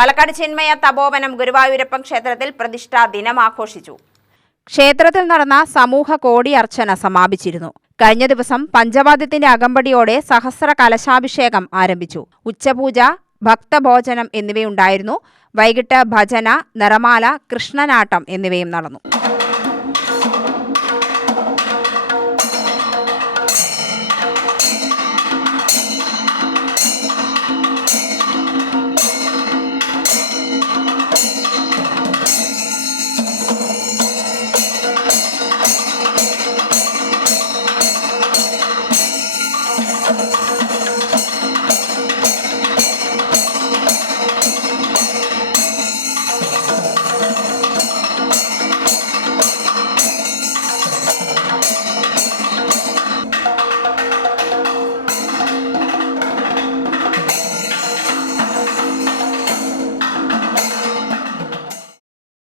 പാലക്കാട് ചിന്മയ തപോവനം ഗുരുവായൂരപ്പൻ ക്ഷേത്രത്തിൽ പ്രതിഷ്ഠാ ദിനം ആഘോഷിച്ചു. ക്ഷേത്രത്തിൽ നടന്ന സമൂഹ കോടി അർച്ചന സമാപിച്ചിരുന്നു. കഴിഞ്ഞ ദിവസം പഞ്ചവാദ്യത്തിന്റെ അകമ്പടിയോടെ സഹസ്ര കലശാഭിഷേകം ആരംഭിച്ചു. ഉച്ചപൂജ, ഭക്തഭോജനം എന്നിവയുണ്ടായിരുന്നു. വൈകിട്ട് ഭജന, നിറമാല, കൃഷ്ണനാട്ടം എന്നിവയും നടന്നു.